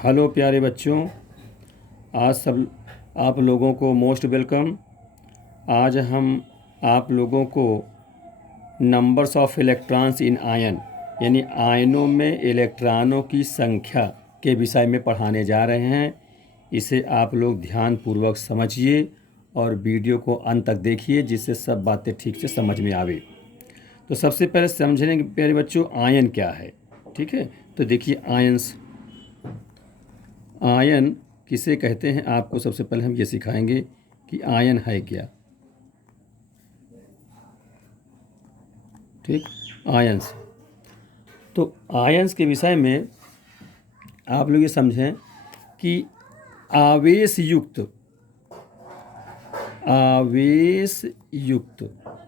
Hello प्यारे बच्चों, आज सब आप लोगों को मोस्ट वेलकम। आज हम आप लोगों को numbers of electrons in ion यानी आयनों में इलेक्ट्रॉनों की संख्या के विषय में पढ़ाने जा रहे हैं। इसे आप लोग ध्यानपूर्वक समझिए और वीडियो को अंत तक देखिए जिससे सब बातें ठीक से समझ में आवे। तो सबसे पहले समझने के प्यारे बच्चों आयन क्या है। ठीक है, तो देखिए आयन किसे कहते हैं। आपको सबसे पहले हम ये सिखाएंगे कि आयन है क्या। ठीक, आयंस। तो आयंस के विषय में आप लोग ये समझें कि आवेश युक्त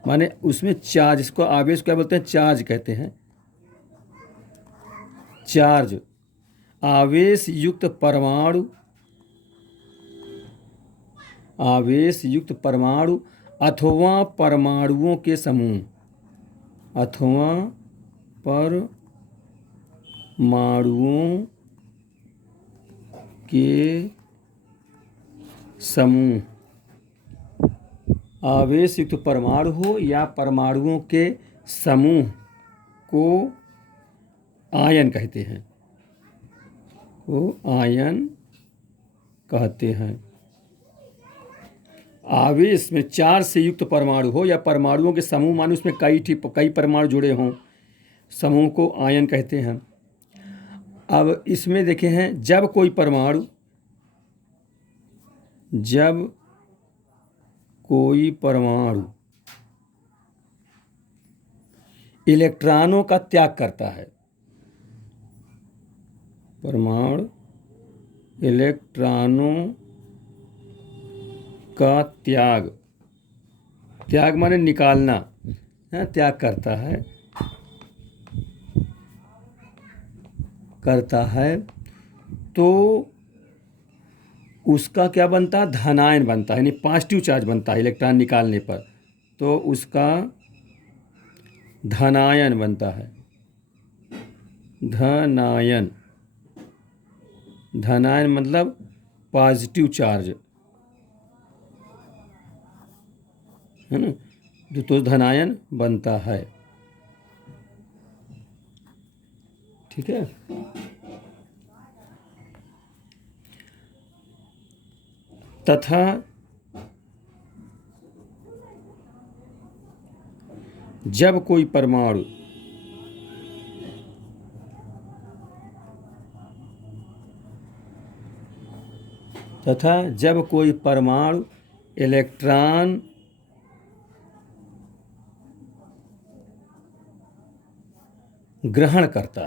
माने उसमें चार्ज, इसको आवेश क्या बोलते हैं, चार्ज कहते हैं। चार्ज, आवेश युक्त परमाणु, आवेश युक्त परमाणु अथवा परमाणुओं के समूह, अथवा परमाणुओं के समूह। आवेश युक्त परमाणु हो या परमाणुओं के समूह को आयन कहते हैं, वो आयन कहते हैं। आवेश में चार्ज से युक्त परमाणु हो या परमाणुओं के समूह, मानो उसमें कई परमाणु जुड़े हों, समूह को आयन कहते हैं। अब इसमें देखे हैं जब कोई परमाणु इलेक्ट्रॉनों का त्याग करता है, परमाणु इलेक्ट्रॉनों का त्याग माने निकालना है, त्याग करता है तो उसका क्या बनता है, धनायन बनता है, यानी पॉजिटिव चार्ज बनता है इलेक्ट्रॉन निकालने पर, तो उसका धनायन बनता है। धनायन मतलब पॉजिटिव चार्ज है ना, तो धनायन बनता है। ठीक है, तथा जब कोई परमाणु इलेक्ट्रॉन ग्रहण करता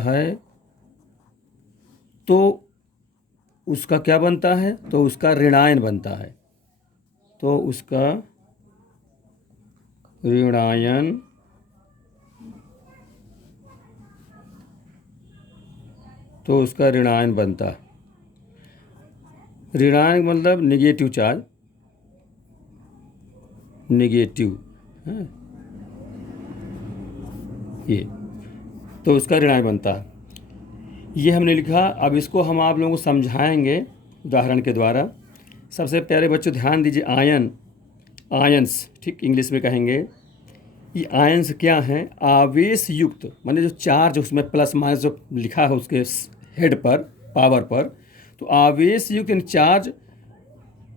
है तो उसका क्या बनता है, तो उसका ऋणायन बनता है। तो उसका ऋणायन बनता है। ऋणायन मतलब निगेटिव चार्ज, निगेटिव है ये, तो उसका ऋणायन बनता है। ये हमने लिखा। अब इसको हम आप लोगों को समझाएंगे उदाहरण के द्वारा। सबसे प्यारे बच्चों ध्यान दीजिए, आयंस, ठीक इंग्लिश में कहेंगे। ये आयंस क्या हैं, आवेश युक्त माने जो चार्ज उसमें प्लस माइनस जो लिखा है उसके हेड पर, पावर पर, तो आवेश युक्त यानी चार्ज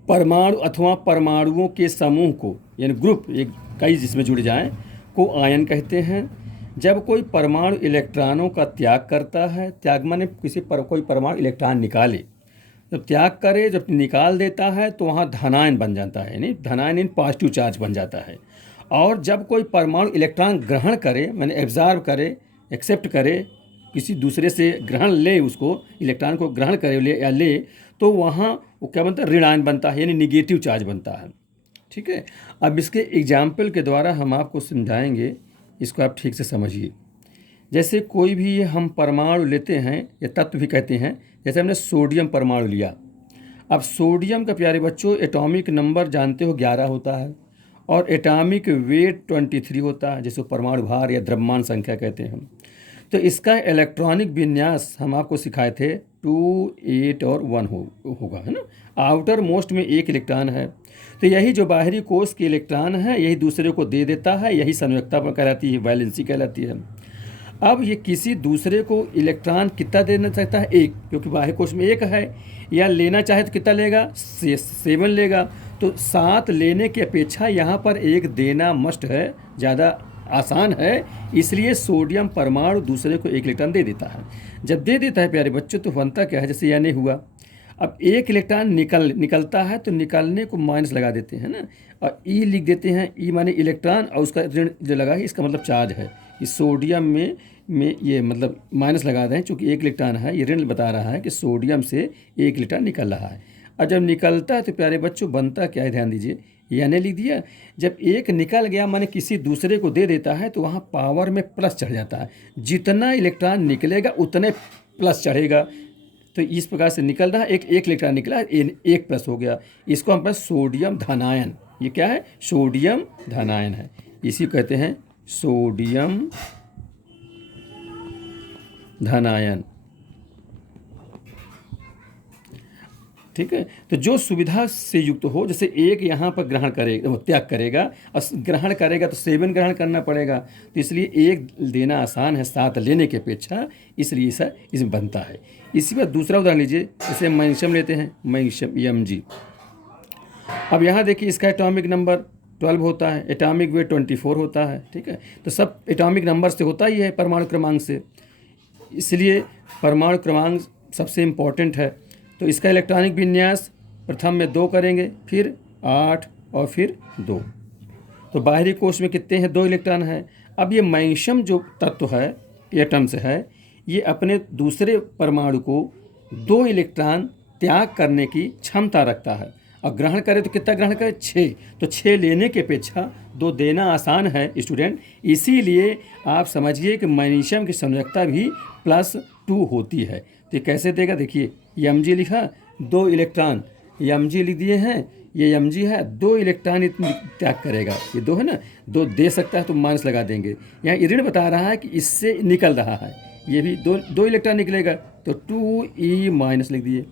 परमाणु अथवा परमाणुओं के समूह को, यानी ग्रुप, एक कई जिसमें जुड़ जाएं, को आयन कहते हैं। जब कोई परमाणु इलेक्ट्रॉनों का त्याग करता है, त्याग माने कोई परमाणु इलेक्ट्रॉन निकाले, जब त्याग करे, जब निकाल देता है तो वहाँ धनायन बन जाता है, यानी धनायन पॉजिटिव चार्ज बन जाता है। और जब कोई परमाणु इलेक्ट्रॉन ग्रहण करे, माने एब्जॉर्ब करे, एक्सेप्ट करे, किसी दूसरे से ग्रहण ले, उसको इलेक्ट्रॉन को ग्रहण करे ले, तो वहाँ वो क्या बनता है, ऋणायन बनता है, यानी निगेटिव चार्ज बनता है। ठीक है, अब इसके एग्जाम्पल के द्वारा हम आपको समझाएंगे, इसको आप ठीक से समझिए। जैसे कोई भी हम परमाणु लेते हैं या तत्व भी कहते हैं, जैसे हमने सोडियम परमाणु लिया। अब सोडियम का प्यारे बच्चों एटॉमिक नंबर जानते हो 11 होता है, और एटॉमिक वेट 23 होता है, जिसको परमाणु भार या द्रव्यमान संख्या कहते हैं हम। तो इसका इलेक्ट्रॉनिक विन्यास हम आपको सिखाए थे 2, 8 और 1 होगा, है ना। आउटर मोस्ट में एक इलेक्ट्रॉन है, तो यही जो बाहरी कोश के इलेक्ट्रॉन है यही दूसरे को दे देता है, यही संयोजकता कहलाती है, वैलेंसी कहलाती है। अब ये किसी दूसरे को इलेक्ट्रॉन कितना देना चाहता है, एक, क्योंकि बाह्य कोश में एक है, या लेना चाहे तो कितना लेगा, 7 लेगा। तो 7 लेने की अपेक्षा यहाँ पर एक देना मस्ट है, ज़्यादा आसान है, इसलिए सोडियम परमाणु दूसरे को एक इलेक्ट्रॉन दे देता है। जब दे देता है प्यारे बच्चों, तो बनता क्या है, जैसे यानी हुआ, अब एक इलेक्ट्रॉन निकलता है तो निकलने को माइनस लगा देते हैं ना, और ई लिख देते हैं, ई माने इलेक्ट्रॉन, और उसका ऋण जो लगा है इसका मतलब चार्ज है। इस सोडियम में ये मतलब माइनस लगा दें, चूँकि एक इलेक्ट्रॉन है, ये ऋण बता रहा है कि सोडियम से एक इलेक्ट्रॉन निकल रहा है। और जब निकलता है तो प्यारे बच्चों बनता क्या है, ध्यान दीजिए, यानी लिख दिया, जब एक निकल गया माने किसी दूसरे को दे देता है तो वहाँ पावर में प्लस चढ़ जाता है, जितना इलेक्ट्रॉन निकलेगा उतने प्लस चढ़ेगा। तो इस प्रकार से निकल रहा है, एक इलेक्ट्रॉन निकला, एक प्लस हो गया, इसको हम सोडियम धनायन, ये क्या है, सोडियम धनायन है, इसी कहते हैं सोडियम धनायन। ठीक है, तो जो सुविधा से युक्त हो, जैसे एक यहाँ पर ग्रहण करेगा, त्याग करेगा, और ग्रहण करेगा तो 7 ग्रहण करना पड़ेगा, तो इसलिए एक देना आसान है 7 लेने की अपेक्षा, इसलिए ऐसा इसमें बनता है। इसी पर दूसरा उदाहरण लीजिए, जैसे मैग्नीशियम लेते हैं, मैग्नीशियम Mg। अब यहाँ देखिए इसका एटॉमिक नंबर 12 होता है, एटॉमिक वेट 24 होता है। ठीक है, तो सब एटॉमिक नंबर से होता ही है, परमाणु क्रमांक से, इसलिए परमाणु क्रमांक सबसे इम्पॉर्टेंट है। तो इसका इलेक्ट्रॉनिक विन्यास प्रथम में 2 करेंगे, फिर 8 और फिर 2। तो बाहरी कोश में कितने हैं, 2 इलेक्ट्रॉन है। अब ये मैग्नीशियम जो तत्व है, एटम्स है, ये अपने दूसरे परमाणु को 2 इलेक्ट्रॉन त्याग करने की क्षमता रखता है, और ग्रहण करे तो कितना ग्रहण करे, 6। तो 6 लेने की अपेक्षा 2 देना आसान है स्टूडेंट, इसीलिए आप समझिए कि मैग्नीशियम की संयोजकता भी +2 होती है। तो ये कैसे देगा, देखिए Mg लिखा, 2 इलेक्ट्रॉन Mg लिख दिए हैं, ये Mg है, 2 इलेक्ट्रॉन त्याग करेगा, ये 2 है ना, 2 दे सकता है तो माइनस लगा देंगे। यहाँ ऋण बता रहा है कि इससे निकल रहा है, ये भी 2 इलेक्ट्रॉन निकलेगा, तो 2e माइनस लिख दिए,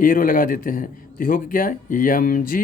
एरो लगा देते हैं, तो होगा क्या है, Mg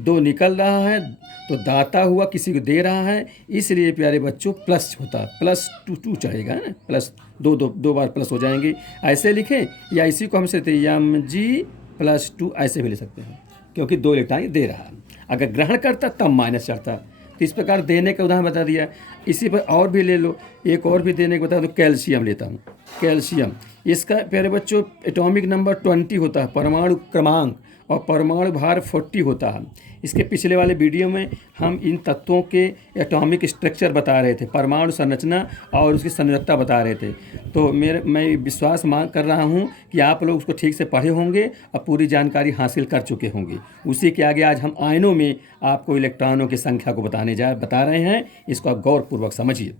2 निकल रहा है, तो दाता हुआ किसी को दे रहा है, इसलिए प्यारे बच्चों प्लस होता है, +2 चढ़ेगा ना, प्लस 2 बार प्लस हो जाएंगे। ऐसे लिखें, या इसी को हम से Mg +2 ऐसे भी ले सकते हैं, क्योंकि 2 इलेक्ट्रॉन दे रहा है। अगर ग्रहण करता तब माइनस चढ़ता। तो इस प्रकार देने का उदाहरण बता दिया। इसी पर और भी ले लो, एक और भी देने को बता दो, कैल्शियम लेता हूँ। कैल्शियम, इसका प्यारे बच्चों एटॉमिक नंबर 20 होता है, परमाणु क्रमांक, और परमाणु भार 40 होता है। इसके पिछले वाले वीडियो में हम इन तत्वों के एटॉमिक स्ट्रक्चर बता रहे थे, परमाणु संरचना और उसकी संयोजकता बता रहे थे। तो मैं विश्वास कर रहा हूँ कि आप लोग उसको ठीक से पढ़े होंगे और पूरी जानकारी हासिल कर चुके होंगे। उसी के आगे आज हम आयनों में आपको इलेक्ट्रॉनों की संख्या को बता रहे हैं, इसको आप गौरपूर्वक समझिए।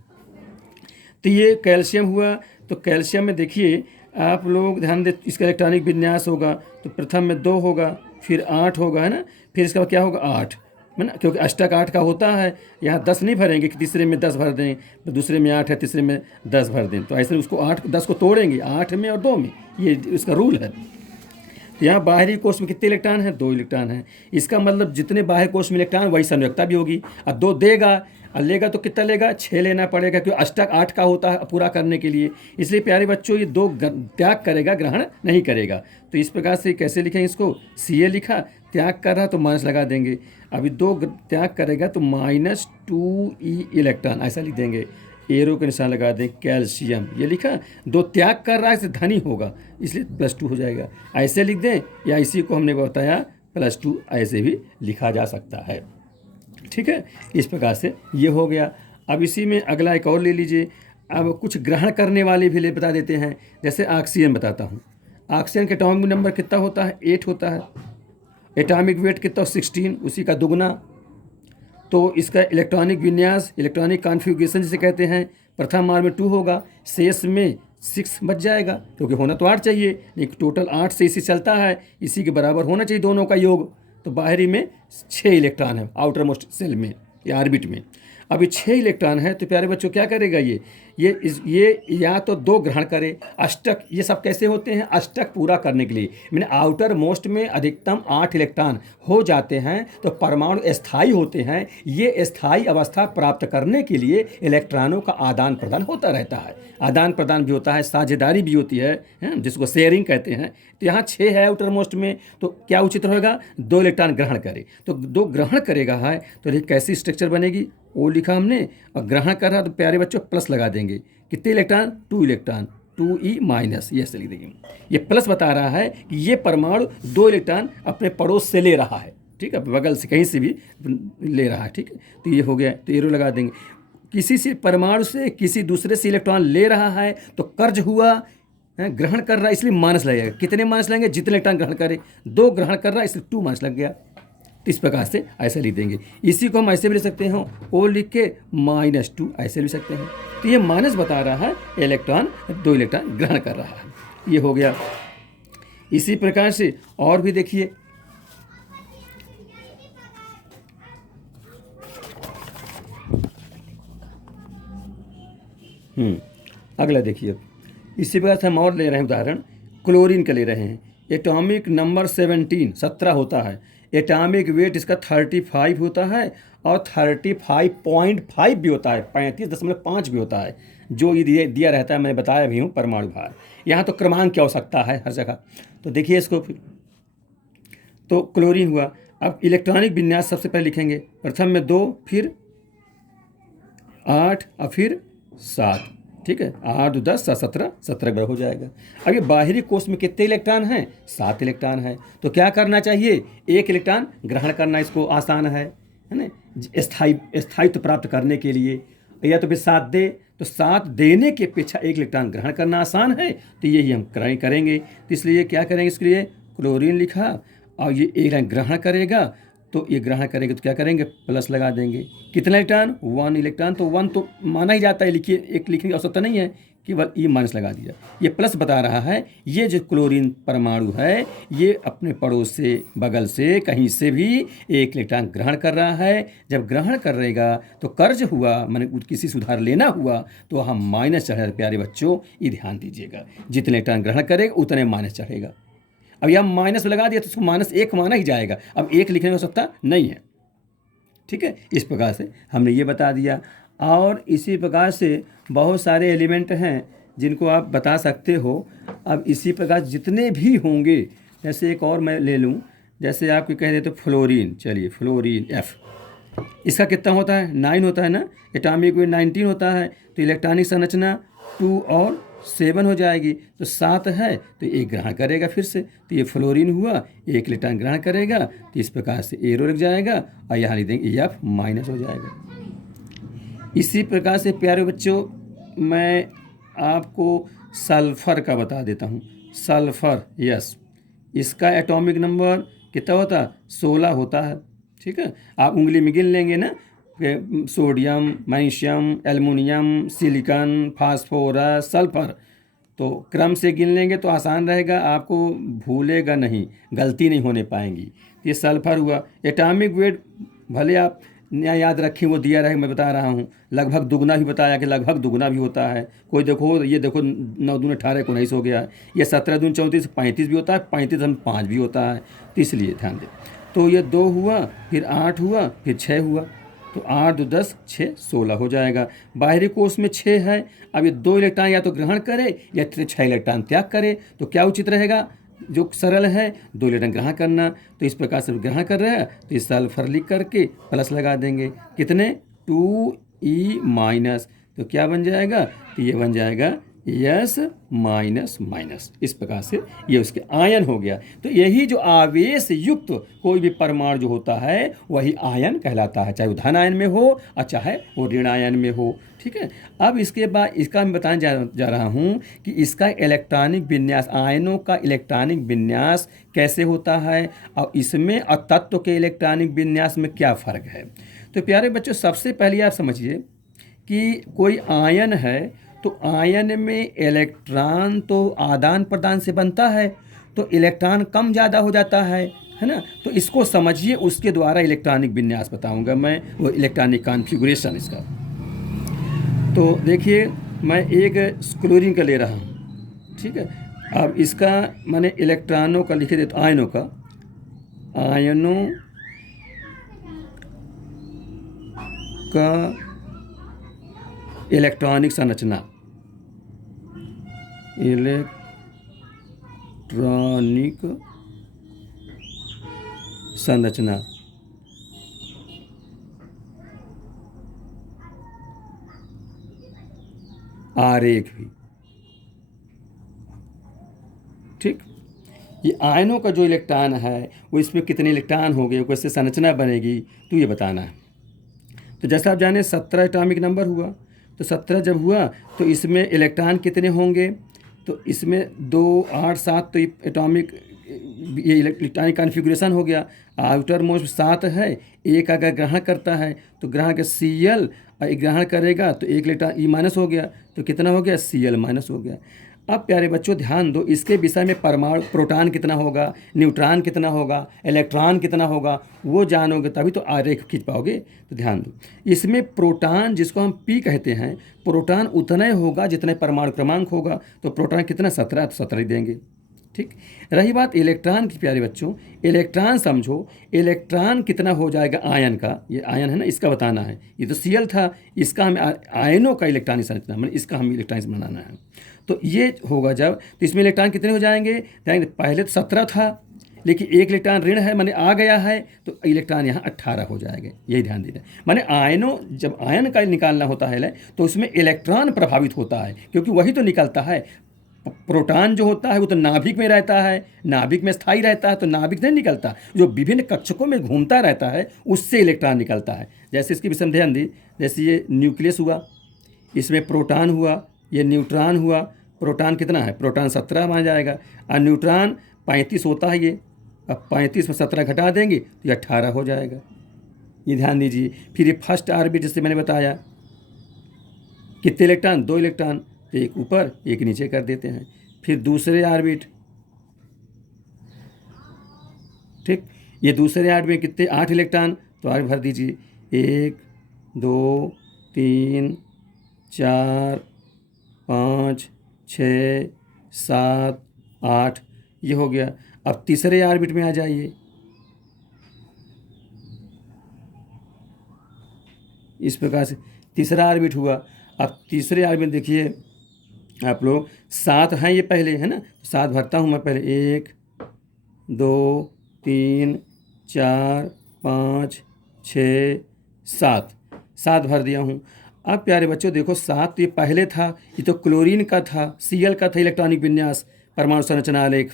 तो ये कैल्शियम हुआ। तो कैल्शियम में देखिए आप लोग ध्यान दे, इसका इलेक्ट्रॉनिक विन्यास होगा, तो प्रथम में 2 होगा, फिर 8 होगा, है ना, फिर इसका क्या होगा 8, है ना, क्योंकि अष्टक 8 का होता है। यहाँ 10 नहीं भरेंगे कि तीसरे में 10 भर दें, तो दूसरे में 8 है, तीसरे में 10 भर दें, तो ऐसे उसको 10 को तोड़ेंगे, 8 में और 2 में, ये इसका रूल है। तो यहाँ बाहरी कोश में कितने इलेक्ट्रॉन हैं, 2 इलेक्ट्रॉन हैं। इसका मतलब जितने बाहरी कोश में इलेक्ट्रॉन वही संयोजकता भी होगी, और 2 देगा, और लेगा तो कितना लेगा, 6 लेना पड़ेगा, क्योंकि अष्टक 8 का होता है पूरा करने के लिए। इसलिए प्यारे बच्चों ये 2 त्याग करेगा, ग्रहण नहीं करेगा। तो इस प्रकार से कैसे लिखेंगे इसको, Ca लिखा, त्याग कर रहा तो माइनस लगा देंगे, अभी 2 त्याग करेगा तो -2e इलेक्ट्रॉन ऐसा लिख देंगे, एरो के निशान लगा दें। कैल्शियम ये लिखा, 2 त्याग कर रहा है इससे धनी होगा, इसलिए +2 हो जाएगा, ऐसे लिख दें, या इसी को हमने बताया +2 ऐसे भी लिखा जा सकता है। ठीक है, इस प्रकार से ये हो गया। अब इसी में अगला एक और ले लीजिए। अब कुछ ग्रहण करने वाले भी बता देते हैं, जैसे ऑक्सीजन बताता हूँ। ऑक्सीजन के एटॉमिक नंबर कितना होता है, 8 होता है। एटॉमिक वेट कितना, 16, उसी का दुगना। तो इसका इलेक्ट्रॉनिक विन्यास, इलेक्ट्रॉनिक कॉन्फ़िगरेशन जिसे कहते हैं, प्रथम बार में 2 होगा, शेष में 6 बच जाएगा, क्योंकि होना तो 8 चाहिए, लेकिन टोटल 8 से इसी चलता है, इसी के बराबर होना चाहिए दोनों का योग। तो बाहरी में 6 इलेक्ट्रॉन है आउटर मोस्ट सेल में। या ऑर्बिट में। अब ये 6 इलेक्ट्रॉन है, तो प्यारे बच्चों क्या करेगा ये या तो 2 ग्रहण करे, अष्टक, ये सब कैसे होते हैं, अष्टक पूरा करने के लिए, मैंने आउटर मोस्ट में अधिकतम 8 इलेक्ट्रॉन हो जाते हैं तो परमाणु स्थायी होते हैं। ये स्थायी अवस्था प्राप्त करने के लिए इलेक्ट्रॉनों का आदान प्रदान होता रहता है, आदान प्रदान भी होता है, साझेदारी भी होती है, जिसको शेयरिंग कहते हैं। तो यहाँ 6 है आउटर मोस्ट में, तो क्या उचित रहेगा, 2 इलेक्ट्रॉन ग्रहण करे, तो 2 ग्रहण करेगा है, तो ये कैसी स्ट्रक्चर बनेगी, वो लिखा हमने, और ग्रहण कर रहा तो प्यारे बच्चों प्लस लगा देंगे, कितने इलेक्ट्रॉन, 2 इलेक्ट्रॉन, 2e माइनस, ये ऐसे लिख देंगे। ये प्लस बता रहा है कि ये परमाणु 2 इलेक्ट्रॉन अपने पड़ोस से ले रहा है, ठीक है, बगल से कहीं से भी ले रहा है, ठीक है, तो ये हो गया, तो एरो लगा देंगे। किसी से परमाणु से किसी दूसरे से इलेक्ट्रॉन ले रहा है तो कर्ज हुआ, ग्रहण कर रहा है इसलिए माइनस लगेगा, कितने माइनस लगेंगे, जितने इलेक्ट्रॉन ग्रहण करे, 2 ग्रहण कर रहा है इसलिए 2 माइनस लग गया। इस प्रकार से ऐसे लिख देंगे। इसी को हम ऐसे भी लिख सकते हैं, ओ लिख के -2 ऐसे लिख सकते हैं। तो ये माइनस बता रहा है इलेक्ट्रॉन 2 इलेक्ट्रॉन ग्रहण कर रहा है, ये हो गया। इसी प्रकार से और भी देखिए, अगला देखिए, इसी प्रकार से हम और ले रहे हैं उदाहरण, क्लोरीन का ले रहे हैं। एटॉमिक नंबर 17 होता है, एटॉमिक वेट इसका 35 होता है और 35.5 भी होता है, 35.5 भी होता है, जो ये दिया रहता है, मैंने बताया भी हूँ परमाणु भार। यहाँ तो क्रमांक की आवश्यकता है हर जगह, तो देखिए इसको, तो क्लोरीन हुआ। अब इलेक्ट्रॉनिक विन्यास सबसे पहले लिखेंगे, प्रथम में 2, फिर 8 और फिर 7, ठीक है, 8 10 17 17 हो जाएगा। अब ये बाहरी कोष में कितने इलेक्ट्रॉन हैं, 7 इलेक्ट्रॉन है, तो क्या करना चाहिए, 1 इलेक्ट्रॉन ग्रहण करना, इसको आसान है ना, स्थायित्व प्राप्त करने के लिए, या तो फिर 7 दे, तो 7 देने के अपेक्षा 1 इलेक्ट्रॉन ग्रहण करना आसान है, तो यही हम करेंगे। तो इसलिए क्या करेंगे, इसके लिए क्लोरीन लिखा, और ये 1 इलेक्ट्रॉन ग्रहण करेगा, तो ये ग्रहण करेंगे तो क्या करेंगे, प्लस लगा देंगे। कितना इलेक्ट्रॉन, 1 इलेक्ट्रॉन, तो 1 तो माना ही जाता है, लिखिए, एक लिखने की आवश्यकता नहीं है, केवल ई माइनस लगा दिया। ये प्लस बता रहा है, ये जो क्लोरीन परमाणु है ये अपने पड़ोस से, बगल से, कहीं से भी 1 इलेक्ट्रॉन ग्रहण कर रहा है। जब ग्रहण करेगा तो कर्ज हुआ, मैंने किसी से उधार लेना हुआ, तो हम माइनस चढ़ेगा। प्यारे बच्चों ये ध्यान दीजिएगा, जितने इलेक्ट्रॉन ग्रहण करेगा उतने माइनस चढ़ेगा। अब यह माइनस लगा दिया तो उसको -1 माना ही जाएगा, अब 1 लिखने की आवश्यकता नहीं है, ठीक है। इस प्रकार से हमने ये बता दिया, और इसी प्रकार से बहुत सारे एलिमेंट हैं जिनको आप बता सकते हो। अब इसी प्रकार जितने भी होंगे, जैसे एक और मैं ले लूँ, जैसे आपको कह देते फ्लोरीन, चलिए फ्लोरीन F, इसका कितना होता है, 9 होता है ना, एटॉमिक वेट 19 होता है, तो इलेक्ट्रॉनिक संरचना 2 और 7 हो जाएगी, तो 7 है, तो 1 ग्रहण करेगा फिर से, तो ये फ्लोरीन हुआ, 1 इलेक्ट्रॉन ग्रहण करेगा, तो इस प्रकार से एरो लग जाएगा, और यहाँ लिख देंगे F माइनस हो जाएगा। इसी प्रकार से प्यारे बच्चों मैं आपको सल्फर का बता देता हूँ। सल्फर, यस, इसका एटॉमिक नंबर कितना होता है, 16 होता है, ठीक है। आप उंगली में गिन लेंगे ना, sodium, magnesium, aluminium, silicon, phosphorus, sulphur, तो क्रम से गिन लेंगे तो आसान रहेगा, आपको भूलेगा नहीं, गलती नहीं होने पाएंगी। ये सल्फर हुआ। एटॉमिक वेट भले आप याद रखें, वो दिया रहे, मैं बता रहा हूँ, लगभग दुगना भी बताया कि लगभग दुगना भी होता है। कोई देखो, ये देखो 9 दूनी 18 19 हो गया है, ये 17 दूनी 34 35 भी होता है, 35 5 भी होता है, तो इसलिए ध्यान दें। तो ये 2 हुआ, फिर 8 हुआ, फिर 6 हुआ, तो 8 2 10 6 16 हो जाएगा। बाहरी कोष में 6 है, अब ये 2 इलेक्ट्रॉन या तो ग्रहण करे या 6 इलेक्ट्रॉन त्याग करे, तो क्या उचित रहेगा, जो सरल है 2 इलेक्ट्रॉन ग्रहण करना, तो इस प्रकार से ग्रहण कर रहा है, तो इस सल्फर लिख करके प्लस लगा देंगे, कितने 2e माइनस, तो क्या बन जाएगा, तो ये बन जाएगा यस माइनस माइनस। इस प्रकार से ये उसके आयन हो गया। तो यही जो आवेश युक्त कोई भी परमाणु जो होता है वही आयन कहलाता है, चाहे वो धन आयन में हो और चाहे वो ऋण आयन में हो, ठीक है। अब इसके बाद इसका मैं बताने जा रहा हूँ कि इसका इलेक्ट्रॉनिक विन्यास, आयनों का इलेक्ट्रॉनिक विन्यास कैसे होता है, और इसमें और तत्व के इलेक्ट्रॉनिक विन्यास में क्या फ़र्क है। तो प्यारे बच्चों, सबसे पहले आप समझिए कि कोई आयन है, तो आयन में इलेक्ट्रॉन तो आदान प्रदान से बनता है, तो इलेक्ट्रॉन कम ज़्यादा हो जाता है, है ना। तो इसको समझिए, उसके द्वारा इलेक्ट्रॉनिक विन्यास बताऊंगा मैं, वो इलेक्ट्रॉनिक कॉन्फ़िगरेशन इसका। तो देखिए, मैं एक क्लोरीन का ले रहा हूँ, ठीक है। अब इसका मैंने इलेक्ट्रॉनों का लिख देता, आयनों का, आयनों का इलेक्ट्रॉनिक संरचना, इलेक्ट्रॉनिक संरचना। आरेख भी, ठीक। ये आयनों का जो इलेक्ट्रॉन है वो इसमें कितने इलेक्ट्रॉन हो गए, कैसे संरचना बनेगी, तो ये बताना है। तो जैसा आप जाने 17 एटॉमिक नंबर हुआ, तो 17 जब हुआ तो इसमें इलेक्ट्रॉन कितने होंगे, तो इसमें 2 8 7, तो एटॉमिक ये इलेक्ट्रॉनिक कॉन्फ़िगरेशन हो गया। आउटर मोस्ट 7 है, एक अगर ग्रहण करता है तो ग्रहण के Cl ग्रहण करेगा तो एक इलेक्ट्रॉन E माइनस हो गया, तो कितना हो गया, Cl माइनस हो गया। अब प्यारे बच्चों ध्यान दो, इसके विषय में परमाणु प्रोटॉन कितना होगा, न्यूट्रॉन कितना होगा, इलेक्ट्रॉन कितना होगा, वो जानोगे तभी तो आरेख खींच पाओगे। तो ध्यान दो, इसमें प्रोटॉन जिसको हम P कहते हैं, प्रोटॉन उतना ही होगा जितने परमाणु क्रमांक होगा। तो प्रोटॉन कितना, 17, तो 17 ही देंगे, ठीक। रही बात इलेक्ट्रॉन की प्यारे बच्चों, इलेक्ट्रॉन समझो, इलेक्ट्रॉन कितना हो जाएगा आयन का, ये आयन है ना, इसका बताना है। ये तो Cl था, इसका हमें आयनों का इलेक्ट्रॉनिक संरचना, मतलब इसका हमें इलेक्ट्रॉनिक बनाना है। तो ये होगा जब, तो इसमें इलेक्ट्रॉन कितने हो जाएंगे, देखेंगे पहले तो 17 था, लेकिन एक इलेक्ट्रॉन ऋण है, माने आ गया है, तो इलेक्ट्रॉन यहाँ 18 हो जाएगा। यही ध्यान देना, माने आयनों, जब आयन का निकालना होता है तो उसमें इलेक्ट्रॉन प्रभावित होता है, क्योंकि वही तो निकलता है। प्रोटॉन जो होता है वो तो नाभिक में रहता है, नाभिक में स्थायी रहता है, तो नाभिक नहीं निकलता, जो विभिन्न कक्षकों में घूमता रहता है उससे इलेक्ट्रॉन निकलता है। जैसे इसकी विषय ध्यान दी, जैसे ये न्यूक्लियस हुआ, इसमें प्रोटॉन हुआ, ये न्यूट्रॉन हुआ। प्रोटॉन कितना है, प्रोटॉन 17 मान जाएगा, और न्यूट्रॉन 35 होता है ये। अब 35 में 17 घटा देंगे तो ये 18 हो जाएगा। ये ध्यान दीजिए। फिर ये फर्स्ट ऑर्बिट जिससे मैंने बताया, कितने इलेक्ट्रॉन, 2 इलेक्ट्रॉन, तो एक ऊपर एक नीचे कर देते हैं। फिर दूसरे ऑर्बिट, ठीक, ये दूसरे ऑर्बिट में कितने, 8 इलेक्ट्रॉन, तो आगे भर दीजिए, 1 2 3 4 5 6 7 8, ये हो गया। अब तीसरे ऑर्बिट में आ जाइए, इस प्रकार से तीसरा ऑर्बिट हुआ। अब तीसरे ऑर्बिट देखिए आप लोग, 7 हैं ये पहले, है ना, 7 भरता हूँ मैं पहले, 1 2 3 4 5 6 7, 7 भर दिया हूँ। अब प्यारे बच्चों देखो, 7 ये पहले था, ये तो क्लोरीन का था, Cl का था इलेक्ट्रॉनिक विन्यास, परमाणु संरचना आलेख।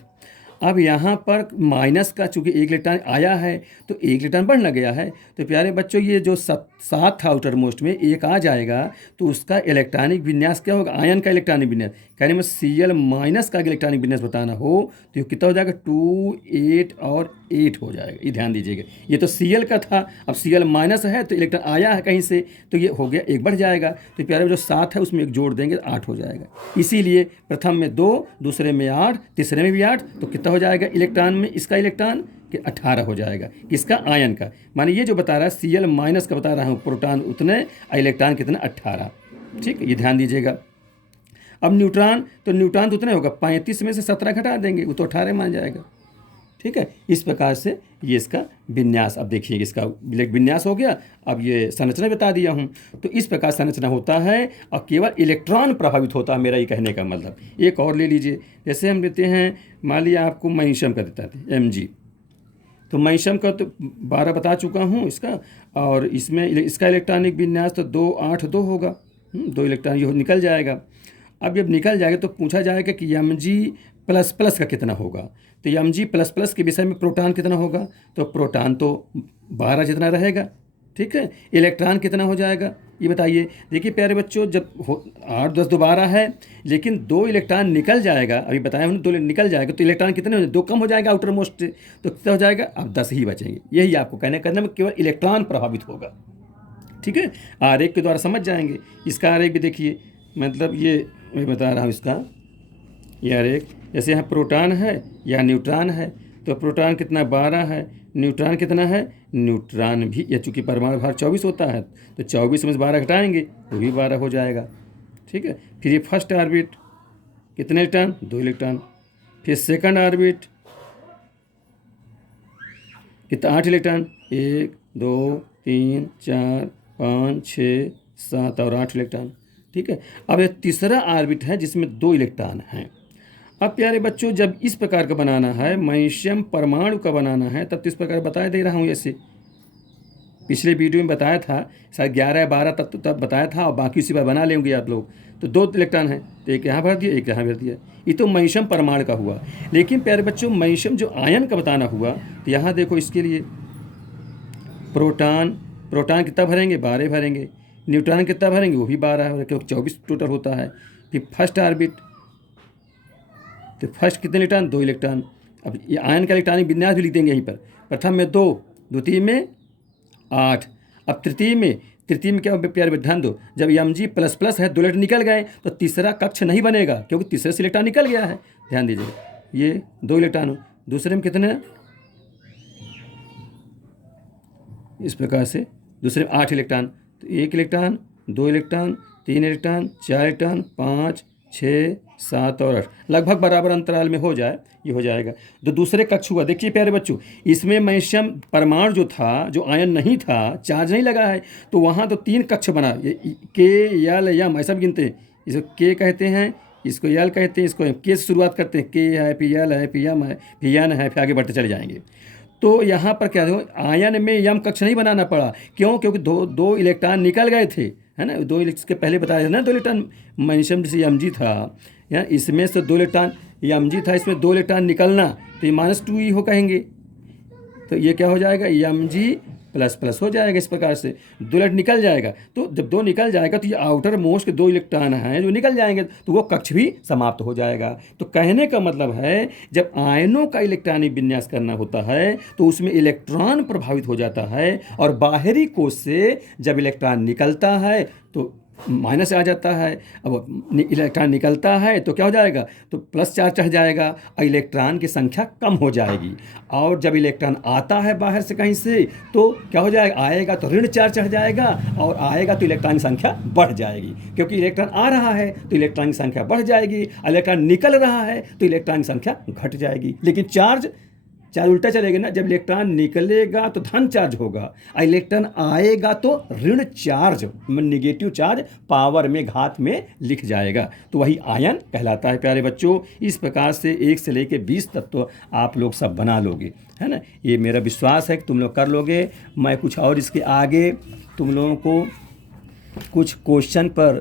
अब यहाँ पर माइनस का, चूंकि एक इलेक्ट्रॉन आया है तो एक इलेक्ट्रॉन बढ़ गया है, तो प्यारे बच्चों ये जो 7 था आउटर मोस्ट में, एक आ जाएगा तो उसका इलेक्ट्रॉनिक विन्यास क्या होगा, आयन का इलेक्ट्रॉनिक विन्यास। कहने में Cl माइनस का इलेक्ट्रॉनिक विन्यास बताना हो तो ये कितना हो जाएगा, 2 8 और 8 हो जाएगा। ये ध्यान दीजिएगा, ये तो Cl का था, अब Cl माइनस है तो इलेक्ट्रॉन आया है कहीं से, तो ये हो गया, एक बढ़ जाएगा। तो प्यारे जो 7 है उसमें एक जोड़ देंगे तो 8 हो जाएगा। इसीलिए प्रथम में 2, दूसरे में 8, तीसरे में भी 8, तो कितना हो जाएगा इलेक्ट्रॉन में, इसका इलेक्ट्रॉन कि 18 हो जाएगा, किसका, आयन का। माने ये जो बता रहा है Cl माइनस का बता रहा हूँ, प्रोटॉन उतने, इलेक्ट्रॉन कितना, 18, ठीक, ये ध्यान दीजिएगा। अब न्यूट्रॉन, तो न्यूट्रॉन तो उतने होगा, 35 में से 17 घटा देंगे, वो तो 18 मान जाएगा, ठीक है। इस प्रकार से ये इसका विन्यास, अब देखिए इसका विन्यास हो गया। अब ये संरचना बता दिया हूँ, तो इस प्रकार संरचना होता है और केवल इलेक्ट्रॉन प्रभावित होता है, मेरा ये कहने का मतलब। एक और ले लीजिए, जैसे हम लेते हैं, मान लिया आपको मैग्नीशियम का देता है Mg, तो मैग्नीशियम का तो 12 बता चुका हूँ इसका, और इसमें इसका इलेक्ट्रॉनिक विन्यास तो 2 8 2 होगा, 2 इलेक्ट्रॉन ये निकल जाएगा। अब जब निकल जाएगा तो पूछा जाएगा कि Mg++ का कितना होगा, तो Mg++ के विषय में प्रोटॉन कितना होगा, तो प्रोटॉन तो 12 जितना रहेगा, ठीक है। इलेक्ट्रॉन कितना हो जाएगा ये बताइए। देखिए प्यारे बच्चों, जब 8 10 दोबारा है, लेकिन 2 इलेक्ट्रॉन निकल जाएगा, अभी बताया हमने 2 निकल जाएगा, तो इलेक्ट्रॉन कितने हो, 2 कम हो जाएगा आउटर मोस्ट से, तो कितना हो जाएगा, अब 10 ही बचेंगे। यही आपको करने में केवल इलेक्ट्रॉन प्रभावित होगा, ठीक है। आरेख के द्वारा समझ जाएंगे। इसका आरेख भी देखिए, मतलब ये मैं बता रहा हूँ इसका, ये आरेख, जैसे यहाँ प्रोटॉन है या न्यूट्रॉन है, तो प्रोटॉन कितना 12 है, न्यूट्रॉन कितना है, न्यूट्रॉन भी, या चूँकि परमाणु भार 24 होता है तो 24 में से 12 घटाएंगे वो भी 12 हो जाएगा। ठीक है, फिर ये फर्स्ट ऑर्बिट कितने इलेक्ट्रॉन, 2 इलेक्ट्रॉन। फिर सेकंड ऑर्बिट कितना, 8 इलेक्ट्रॉन, 1 2 3 4 5 6 7 और 8 इलेक्ट्रॉन। ठीक है, अब ये तीसरा ऑर्बिट है जिसमें 2 इलेक्ट्रॉन हैं। अब प्यारे बच्चों, जब इस प्रकार का बनाना है, मैग्नीशियम परमाणु का बनाना है, तब तो इस प्रकार बता दे रहा हूँ। ऐसे पिछले वीडियो में बताया था, शायद 11 या 12 तक तो तब बताया था, और बाकी उसी पर बना लेंगे आप लोग। तो 2 इलेक्ट्रॉन है, तो एक यहाँ भर दिया, एक यहाँ भर दिया। ये तो मैग्नीशियम परमाणु का हुआ। लेकिन प्यारे बच्चों, मैग्नीशियम जो आयन का बताना हुआ, तो यहाँ देखो इसके लिए प्रोटॉन कितना भरेंगे, 12 भरेंगे। न्यूट्रॉन कितना भरेंगे, वो भी 12 है, क्योंकि 24 टोटल होता है। फिर फर्स्ट ऑर्बिट, तो फर्स्ट कितने इलेक्ट्रॉन, 2 इलेक्ट्रॉन। अब ये आयन का इलेक्ट्रॉनिक विन्यास भी लिख देंगे यहीं पर। प्रथम में 2, द्वितीय में 8। अब तृतीय में क्या प्यारे ध्यान दो, जब Mg++ है, 2 इलेक्ट्रॉन निकल गए तो तीसरा कक्ष नहीं बनेगा, क्योंकि तीसरे से इलेक्ट्रॉन निकल गया है। ध्यान दीजिए, ये 2 इलेक्ट्रॉन, दूसरे में कितने, इस प्रकार से दूसरे में 8 इलेक्ट्रॉन। तो 1 इलेक्ट्रॉन, 2 इलेक्ट्रॉन, 3 इलेक्ट्रॉन, 4 इलेक्ट्रॉन, 5 6 7 और 8, लगभग बराबर अंतराल में हो जाए, ये हो जाएगा। तो दूसरे कक्ष हुआ। देखिए प्यारे बच्चों, इसमें मैग्नीशियम परमाणु जो था, जो आयन नहीं था, चार्ज नहीं लगा है, तो वहाँ तो 3 कक्ष बना। ये के, यल, यम ऐसा भी गिनते हैं। इसको के कहते हैं, इसको यल कहते हैं, इसको के से शुरुआत करते हैं। के है, फिर यल है, फिर यम है, फिर यन है, फिर आगे बढ़ते चले जाएंगे। तो यहाँ पर क्या देखो, आयन में यम कक्ष नहीं बनाना पड़ा। क्यों, क्योंकि दो इलेक्ट्रॉन निकल गए थे, है ना। 2 के पहले बताया था ना, 2 इलेक्ट्रॉन मैग्नीशियम जैसे Mg था, या इसमें से 2 इलेक्ट्रॉन Mg था, इसमें 2 इलेक्ट्रॉन निकलना, तो ये -2 ही हो कहेंगे। तो ये क्या हो जाएगा, Mg++ हो जाएगा। इस प्रकार से 2 इलेक्ट्रॉन निकल जाएगा। तो जब 2 निकल जाएगा तो ये आउटर मोस्ट के 2 इलेक्ट्रॉन हैं जो निकल जाएंगे, तो वो कक्ष भी समाप्त हो जाएगा। तो कहने का मतलब है, जब आयनों का इलेक्ट्रॉनिक विन्यास करना होता है तो उसमें इलेक्ट्रॉन प्रभावित हो जाता है, और बाहरी कोश से जब इलेक्ट्रॉन निकलता है तो माइनस आ जाता है। अब इलेक्ट्रॉन निकलता है तो क्या हो जाएगा, तो प्लस चार्ज चढ़ जाएगा, और इलेक्ट्रॉन की संख्या कम हो जाएगी। और जब इलेक्ट्रॉन आता है बाहर से कहीं से, तो क्या हो जाएगा, आएगा तो ऋण चार्ज चढ़ जाएगा, और आएगा तो इलेक्ट्रॉन की संख्या बढ़ जाएगी। क्योंकि इलेक्ट्रॉन आ रहा है तो इलेक्ट्रॉन की संख्या बढ़ जाएगी, इलेक्ट्रॉन निकल रहा है तो इलेक्ट्रॉन की संख्या घट जाएगी। लेकिन चार्ज उल्टा चलेगा ना, जब इलेक्ट्रॉन निकलेगा तो धन चार्ज होगा, और इलेक्ट्रॉन आएगा तो ऋण चार्ज, निगेटिव चार्ज पावर में, घात में लिख जाएगा। तो वही आयन कहलाता है प्यारे बच्चों। इस प्रकार से 1 से लेकर 20 तक तो आप लोग सब बना लोगे, है ना। ये मेरा विश्वास है कि तुम लोग कर लोगे। मैं कुछ और इसके आगे तुम लोगों को कुछ क्वेश्चन पर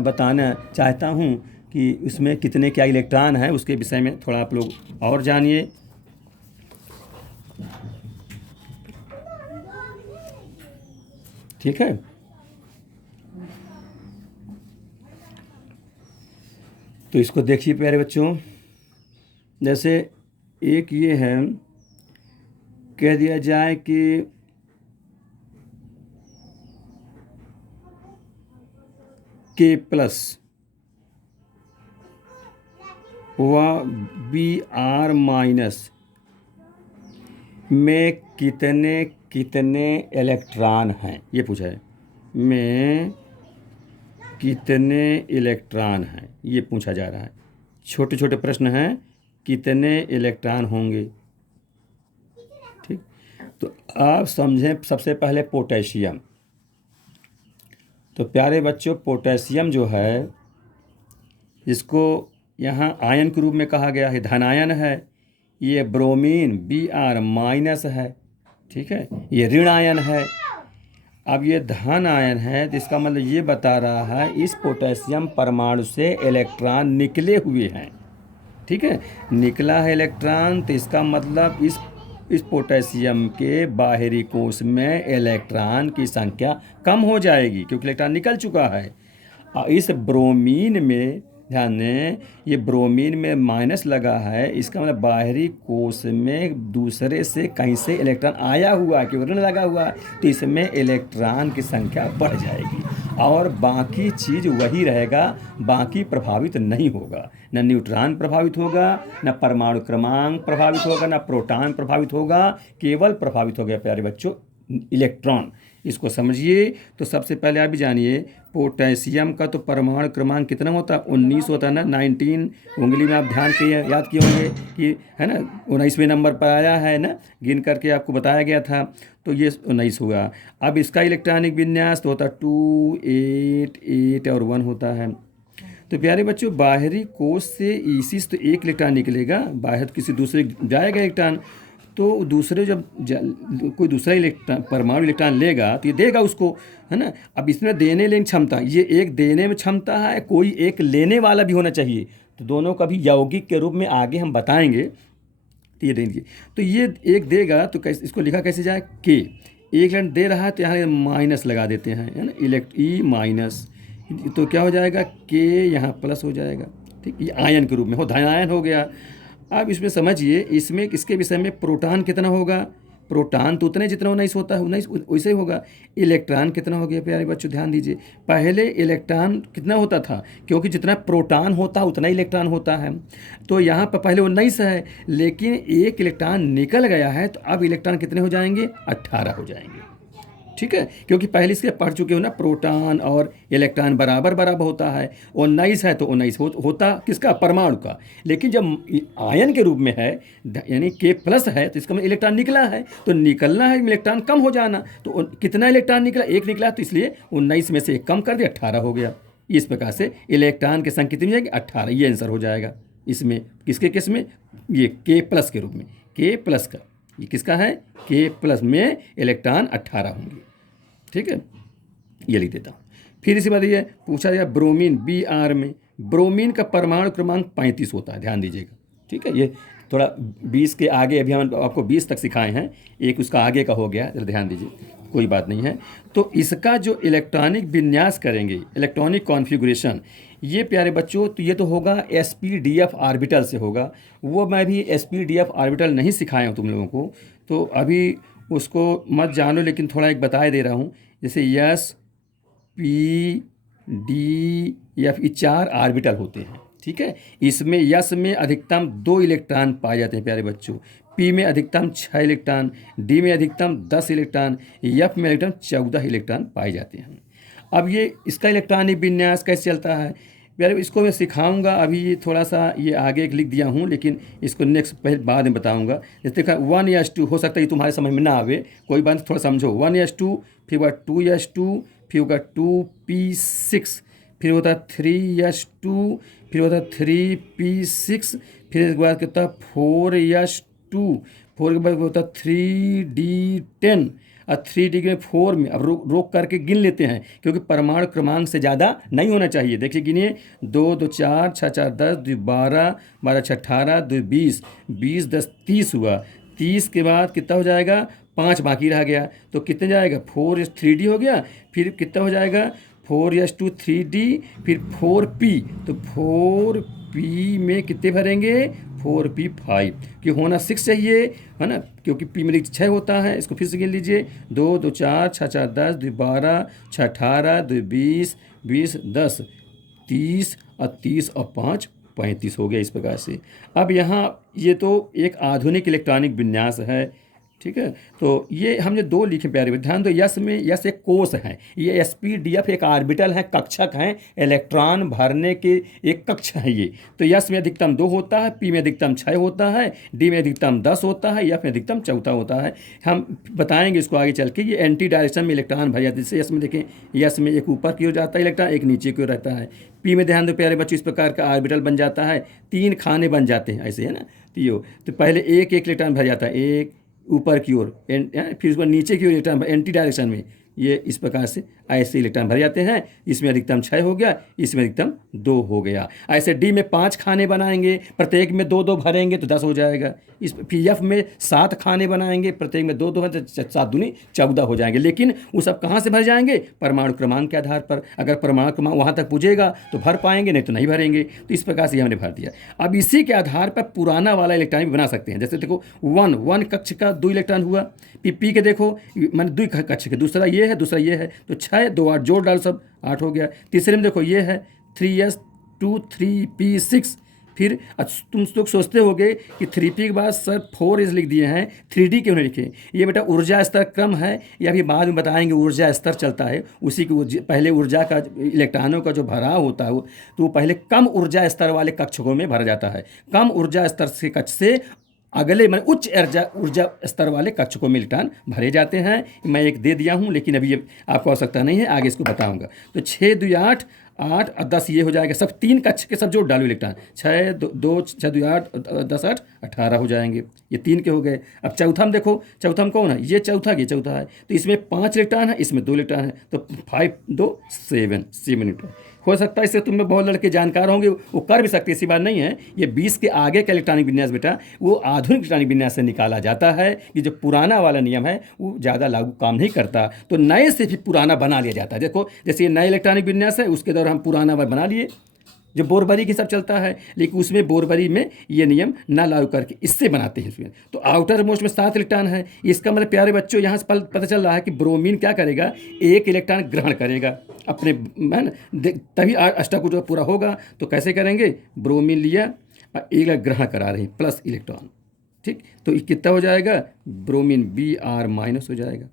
बताना चाहता हूँ कि उसमें कितने क्या इलेक्ट्रॉन हैं, उसके विषय में थोड़ा आप लोग और जानिए। ठीक है, तो इसको देखिए प्यारे बच्चों। जैसे एक ये है, कह दिया जाए कि K+ व Br- में कितने इलेक्ट्रॉन हैं, ये पूछा है। में कितने इलेक्ट्रॉन हैं, ये पूछा जा रहा है। छोटे छोटे प्रश्न हैं, कितने इलेक्ट्रॉन होंगे। ठीक, तो आप समझें सबसे पहले पोटेशियम। तो प्यारे बच्चों, पोटेशियम जो है, इसको यहाँ आयन के रूप में कहा गया है, धनायन है। ये ब्रोमीन Br- है, ठीक है, ये ऋण आयन है। अब ये धन आयन है, तो इसका मतलब ये बता रहा है इस पोटेशियम परमाणु से इलेक्ट्रॉन निकले हुए हैं। ठीक है, निकला है इलेक्ट्रॉन, तो इसका मतलब इस पोटेशियम के बाहरी कोश में इलेक्ट्रॉन की संख्या कम हो जाएगी, क्योंकि इलेक्ट्रॉन निकल चुका है। और इस ब्रोमीन में ध्यान दें, ये ब्रोमीन में माइनस लगा है, इसका मतलब बाहरी कोश में दूसरे से कहीं से इलेक्ट्रॉन आया हुआ है, क्योंकि ऋण लगा हुआ है, तो इसमें इलेक्ट्रॉन की संख्या बढ़ जाएगी। और बाकी चीज़ वही रहेगा, बाकी प्रभावित नहीं होगा। न न्यूट्रॉन प्रभावित होगा, न परमाणु क्रमांक प्रभावित होगा, न प्रोटॉन प्रभावित होगा, केवल प्रभावित हो गया प्यारे बच्चों इलेक्ट्रॉन। इसको समझिए। तो सबसे पहले आप भी जानिए, पोटेशियम का तो परमाणु क्रमांक कितना होता है? 19 होता है ना। 19 उंगली में आप ध्यान किए, याद किए होंगे कि है ना 19वें नंबर पर आया है ना, गिन करके आपको बताया गया था। तो ये 19 हुआ। अब इसका इलेक्ट्रॉनिक विन्यास तो होता 2 8 8 और 1 होता है। तो प्यारे बच्चों, बाहरी कोश से इसी से तो एक इलेक्ट्रॉन निकलेगा, बाहर किसी दूसरे जाएगा इलेक्ट्रॉन। तो दूसरे जब कोई दूसरा इलेक्ट्रॉन परमाणु इलेक्ट्रॉन लेगा तो ये देगा उसको, है ना। अब इसमें देने लेने क्षमता, ये एक देने में क्षमता है, कोई एक लेने वाला भी होना चाहिए। तो दोनों का भी यौगिक के रूप में आगे हम बताएंगे। तो ये देंगे, तो ये एक देगा तो कैसे इसको लिखा कैसे जाए? के। एक इलेक्ट्रॉन दे रहा है तो यहाँ माइनस लगा देते हैं, है ना, ई माइनस। तो क्या हो जाएगा? के यहाँ प्लस हो जाएगा। ठीक, ये आयन के रूप में हो, धनायन हो गया। अब इसमें समझिए, इसमें इसके विषय में प्रोटॉन कितना होगा? प्रोटॉन तो उतने जितना 19 होता है, 19 वैसे ही होगा। इलेक्ट्रॉन कितना हो गया प्यारे बच्चों? ध्यान दीजिए, पहले इलेक्ट्रॉन कितना होता था? क्योंकि जितना प्रोटॉन होता है उतना इलेक्ट्रॉन होता है। तो यहाँ पर पहले 19 है, लेकिन एक इलेक्ट्रॉन निकल गया है, तो अब इलेक्ट्रॉन कितने हो जाएंगे? 18 हो जाएंगे। ठीक है, क्योंकि पहले इसके पढ़ चुके हो ना, प्रोटॉन और इलेक्ट्रॉन बराबर बराबर होता है। 19 है तो 19 होता किसका? परमाणु का। लेकिन जब आयन के रूप में है, यानी के प्लस है, तो इसका मतलब इलेक्ट्रॉन निकला है, तो निकलना है इलेक्ट्रॉन कम हो जाना। तो कितना इलेक्ट्रॉन निकला? एक निकला, तो इसलिए 19 में से एक कम कर दिया, 18 हो गया। इस प्रकार से इलेक्ट्रॉन की संख्या कितनी हो जाएगी? 18। ये आंसर हो जाएगा इसमें। किसके केस में? ये के प्लस के रूप में, के प्लस का। ये किसका है? के प्लस में इलेक्ट्रॉन 18 होंगे। ठीक है, ये लिख देता हूँ। फिर इसी बात ये पूछा गया ब्रोमीन, Br में ब्रोमीन का परमाणु क्रमांक 35 होता है, ध्यान दीजिएगा। ठीक है, ये थोड़ा 20 के आगे, अभी हम आपको 20 तक सिखाए हैं, एक उसका आगे का हो गया, जरा ध्यान दीजिए, कोई बात नहीं है। तो इसका जो इलेक्ट्रॉनिक विन्यास करेंगे, इलेक्ट्रॉनिक कॉन्फ़िगरेशन, ये प्यारे बच्चों, तो ये तो होगा sp-df ऑर्बिटल से होगा। वो मैं भी sp-df ऑर्बिटल नहीं सिखाया हूँ तुम लोगों को, तो अभी उसको मत जानो, लेकिन थोड़ा एक बताए दे रहा हूँ। जैसे यस, पी, डी, एफ, ये 4 ऑर्बिटल होते हैं। ठीक है, इसमें यस में अधिकतम 2 इलेक्ट्रॉन पाए जाते हैं प्यारे बच्चों, पी में अधिकतम 6 इलेक्ट्रॉन, डी में अधिकतम 10 इलेक्ट्रॉन, एफ में अधिकतम 14 इलेक्ट्रॉन पाए जाते हैं। अब ये इसका इलेक्ट्रॉनिक विन्यास कैसे चलता है प्यारे, इसको मैं सिखाऊंगा। अभी ये थोड़ा सा ये आगे एक लिख दिया हूँ, लेकिन इसको नेक्स्ट पहले बाद में बताऊंगा। जैसे देखा 1s2 हो सकता है ये तुम्हारे समझ में ना आवे, कोई बात थोड़ा समझो। 1s2, फिर होगा 2s2, फिर होगा 2p6, फिर होता 3s2, फिर होता 3p6, फिर इसके बाद कितना 4s2, 4 के बाद होता 3d10 और 3D के 4 में। अब रोक करके गिन लेते हैं, क्योंकि परमाणु क्रमांक से ज़्यादा नहीं होना चाहिए। देखिए गिनिए, 2 2 4 6 4 10, 2 12, 12 6 18, 2 20, 20 10 30 हुआ। 30 के बाद कितना हो जाएगा? 5 बाकी रह गया, तो कितने जाएगा? 4 3D हो गया। फिर कितना हो जाएगा? 4s2 3D, फिर 4p, तो 4p में कितने भरेंगे? 4p5, कि होना 6 चाहिए, है ना, क्योंकि p में 6 होता है। इसको फिर से गिन लीजिए, 2 2 4 6 4 10, 2 12 6 18, 2 20, 20 10 30 और 30 और 5 35 हो गया। इस प्रकार से अब यहाँ ये तो एक आधुनिक इलेक्ट्रॉनिक विन्यास है। ठीक है, तो ये हमने 2 लिखे प्यारे, ध्यान दो। यस में, यस एक कोष है, ये sp-df एक ऑर्बिटल है, कक्षक है, इलेक्ट्रॉन भरने के एक कक्ष है ये। तो यस में अधिकतम 2 होता है, पी में अधिकतम 6 होता है, डी में अधिकतम 10 होता है, एफ में अधिकतम 14 होता है। हम बताएंगे इसको आगे चल के। ये एंटी डायरेक्शन में इलेक्ट्रॉन भर जाते हैं। जैसे यस में देखें, यस में एक ऊपर की ओर जाता है इलेक्ट्रॉन, एक नीचे की ओर रहता है। पी में ध्यान दो प्यारे बच्चों, इस प्रकार का ऑर्बिटल बन जाता है, 3 खाने बन जाते हैं ऐसे, है ना। तो पहले एक इलेक्ट्रॉन भर जाता है, एक ऊपर की ओर, फिर उसको नीचे की ओर इलेक्ट्रॉन एंटी डायरेक्शन में, ये इस प्रकार से ऐसे इलेक्ट्रॉन भर जाते हैं। इसमें अधिकतम 6 हो गया, इसमें अधिकतम 2 हो गया। ऐसे डी में 5 खाने बनाएंगे, प्रत्येक में 2 2 भरेंगे तो 10 हो जाएगा। इस फिर एफ में 7 खाने बनाएंगे, प्रत्येक में 2 2 तो 7 दूनी 14 हो जाएंगे। लेकिन वो सब कहाँ से भर जाएंगे? परमाणु क्रमांक के आधार पर। अगर परमाणु क्रमांक वहाँ तक पूछेगा तो भर पाएंगे, नहीं तो नहीं भरेंगे। तो इस प्रकार से हमने भर दिया। अब इसी के आधार पर पुराना वाला इलेक्ट्रॉन भी बना सकते हैं। जैसे देखो 1 कक्ष का 2 इलेक्ट्रॉन हुआ, पी के देखो मैंने 2 कक्ष के, दूसरा ये ये है, दूसरा ये है, तो 6 2 8 जोड़ डालो, सब 8 हो गया। तीसरे में देखो ये है 3s2 3p6। फिर तुम लोग सोचते होगे कि 3p के बाद सर 4s लिख दिए हैं, 3d क्यों नहीं लिखे? ये बेटा ऊर्जा स्तर क्रम है, ये अभी बाद में बताएंगे। ऊर्जा स्तर चलता है, उसी की पहले ऊर्जा का इलेक्ट्रॉनों का जो भराव होता है तो वो पहले कम ऊर्जा स्तर वाले कक्षकों में भरा जाता है। कम ऊर्जा स्तर से कक्ष से अगले मैं उच्च ऊर्जा स्तर वाले कक्षकों में इलेक्ट्रॉन भरे जाते हैं। मैं एक दे दिया हूँ, लेकिन अभी ये आपको आवश्यकता नहीं है, आगे इसको बताऊंगा। तो 6 2 8 8 और 10 ये हो जाएगा, सब 3 कक्ष के सब जोड़ डालो इलेक्ट्रॉन। 6 2 6 2 8 10 8 18 हो जाएंगे, ये 3 के हो गए। अब चौथा में देखो, चौथा में कौन है? ये चौथा है, तो इसमें 5 इलेक्ट्रॉन है, इसमें 2 इलेक्ट्रॉन है, तो 5 2 7 इलेक्ट्रॉन हो सकता है। इससे तुम में बहुत लड़के जानकार होंगे, वो कर भी सकते, ऐसी बात नहीं है। ये 20 के आगे का इलेक्ट्रॉनिक विन्यास बेटा वो आधुनिक इलेक्ट्रॉनिक विन्यास से निकाला जाता है। ये जो पुराना वाला नियम है वो ज़्यादा लागू काम नहीं करता, तो नए से भी पुराना बना लिया जाता है। देखो जैसे ये नए इलेक्ट्रॉनिक विन्यास है, उसके दौरान हम पुराना बना लिए, जो बोरबरी की सब चलता है, लेकिन उसमें बोरबरी में ये नियम ना लागू करके इससे बनाते हैं उसमें। तो आउटर मोस्ट में 7 इलेक्ट्रॉन है। इसका मतलब प्यारे बच्चों यहाँ से पता चल रहा है कि ब्रोमीन क्या करेगा, 1 इलेक्ट्रॉन ग्रहण करेगा अपने, है ना, तभी अष्टक ऊर्जा पूरा होगा। तो कैसे करेंगे? ब्रोमीन लिया और 1 ग्रहण करा रहे हैं प्लस इलेक्ट्रॉन, ठीक, तो कितना हो जाएगा? ब्रोमीन Br- हो जाएगा।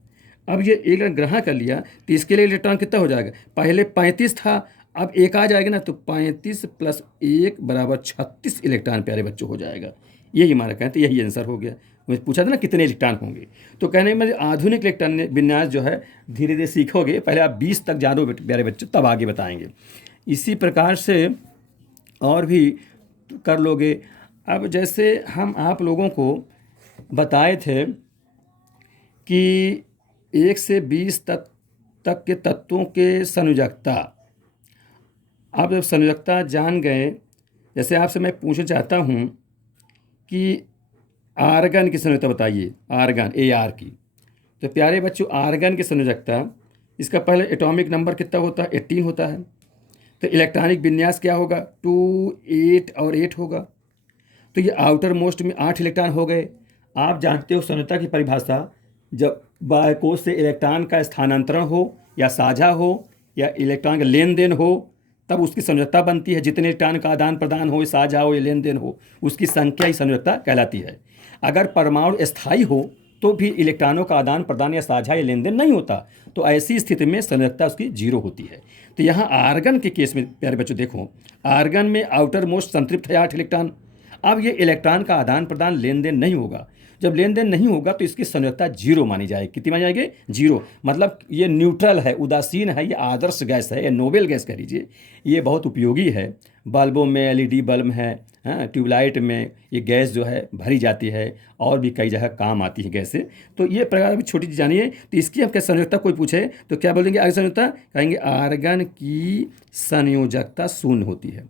अब ये 1 ग्रहण कर लिया तो इसके लिए इलेक्ट्रॉन कितना हो जाएगा? पहले 35 था, अब 1 आ जाएगा ना, तो 35 + 1 = 36 इलेक्ट्रॉन प्यारे बच्चों हो जाएगा। यही हमारा कहते, तो यही आंसर हो गया। मुझे पूछा था ना कितने इलेक्ट्रॉन होंगे, तो कहने में आधुनिक इलेक्ट्रॉन विन्यास जो है धीरे धीरे सीखोगे, पहले आप 20 तक जानो प्यारे बच्चों, तब आगे बताएंगे। इसी प्रकार से और भी कर लोगे। अब जैसे हम आप लोगों को बताए थे कि 1 से 20 तक के तत्वों के संयोजकता, आप जब संयोजकता जान गए, जैसे आपसे मैं पूछना चाहता हूँ कि आर्गन की संयोजकता बताइए, आर्गन AR की। तो प्यारे बच्चों आर्गन की संयोजकता, इसका पहले एटॉमिक नंबर कितना होता है? 18 होता है। तो इलेक्ट्रॉनिक विन्यास क्या होगा? 2 8 और 8 होगा। तो ये आउटर मोस्ट में 8 इलेक्ट्रॉन हो गए। आप जानते हो संयोजकता की परिभाषा, जब बाह्यकोश से इलेक्ट्रॉन का स्थानांतरण हो या साझा हो या इलेक्ट्रॉन का लेन देन हो, तब उसकी संयोजकता बनती है। जितने इलेक्ट्रॉन का आदान प्रदान हो, साझा हो या लेन देन हो, उसकी संख्या ही संयोजकता कहलाती है। अगर परमाणु स्थायी हो तो भी इलेक्ट्रॉनों का आदान प्रदान या साझा या लेन देन नहीं होता, तो ऐसी स्थिति में संयोजकता उसकी 0 होती है। तो यहाँ आर्गन के केस में प्यारे बच्चों देखो, आर्गन में आउटर मोस्ट संतृप्त है 8 इलेक्ट्रॉन। अब ये इलेक्ट्रॉन का आदान प्रदान लेन देन नहीं होगा। जब लेन देन नहीं होगा तो इसकी संयोजकता 0 मानी जाएगी। कितनी मानी जाएगी? 0। मतलब ये न्यूट्रल है, उदासीन है, ये आदर्श गैस है, या नोबेल गैस कह लीजिए। ये बहुत उपयोगी है, बल्बों में, LED बल्ब है, हाँ, ट्यूबलाइट में ये गैस जो है भरी जाती है, और भी कई जगह काम आती है गैस से। तो ये प्रकार अभी छोटी चीज़ जानिए। तो इसकी हम क्या संयोजकता कोई पूछे तो क्या बोलेंगे? आगे संयोजकता कहेंगे आर्गन की संयोजकता 0 होती है,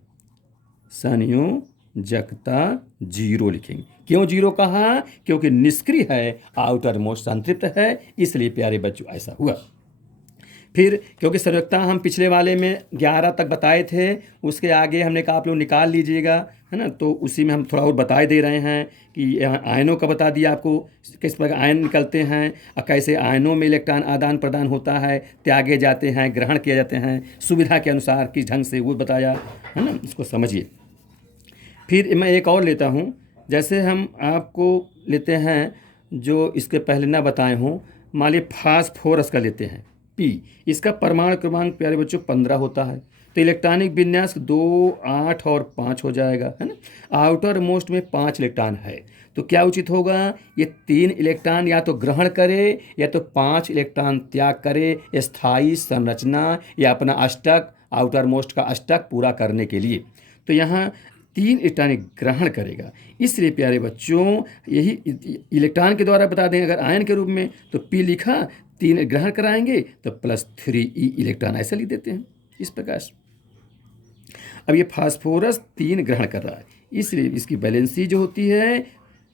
संयोजकता 0 लिखेंगे। क्यों 0 कहा? क्योंकि निष्क्रिय है, आउटर मोस्ट संतृप्त है, इसलिए प्यारे बच्चों ऐसा हुआ। फिर क्योंकि संयोजकता हम पिछले वाले में 11 तक बताए थे, उसके आगे हमने कहा आप लोग निकाल लीजिएगा, है ना। तो उसी में हम थोड़ा और बताए दे रहे हैं कि आयनों का बता दिया आपको, किस प्रकार आयन निकलते हैं और कैसे आयनों में इलेक्ट्रॉन आदान प्रदान होता है, त्यागे जाते हैं, ग्रहण किए जाते हैं, सुविधा के अनुसार किस ढंग से, वो बताया, है ना। इसको समझिए। फिर मैं एक और लेता हूँ, जैसे हम आपको लेते हैं जो इसके पहले ना बताए हों, मान लीजिए फास्फोरस का लेते हैं P। इसका परमाणु क्रमांक प्यारे बच्चों 15 होता है। तो इलेक्ट्रॉनिक विन्यास 2 8 और 5 हो जाएगा, है ना। आउटर मोस्ट में 5 इलेक्ट्रॉन है, तो क्या उचित होगा? ये 3 इलेक्ट्रॉन या तो ग्रहण करे या तो 5 इलेक्ट्रॉन त्याग करे, स्थायी संरचना या अपना अष्टक, आउटर मोस्ट का अष्टक पूरा करने के लिए। तो यहाँ 3 इलेक्ट्रॉन ग्रहण करेगा, इसलिए प्यारे बच्चों यही इलेक्ट्रॉन के द्वारा बता दें। अगर आयन के रूप में तो P लिखा, 3 ग्रहण कराएंगे तो +3e इलेक्ट्रॉन ऐसा लिख देते हैं इस प्रकार से। अब ये फास्फोरस 3 ग्रहण कर रहा है, इसलिए इसकी वैलेंसी जो होती है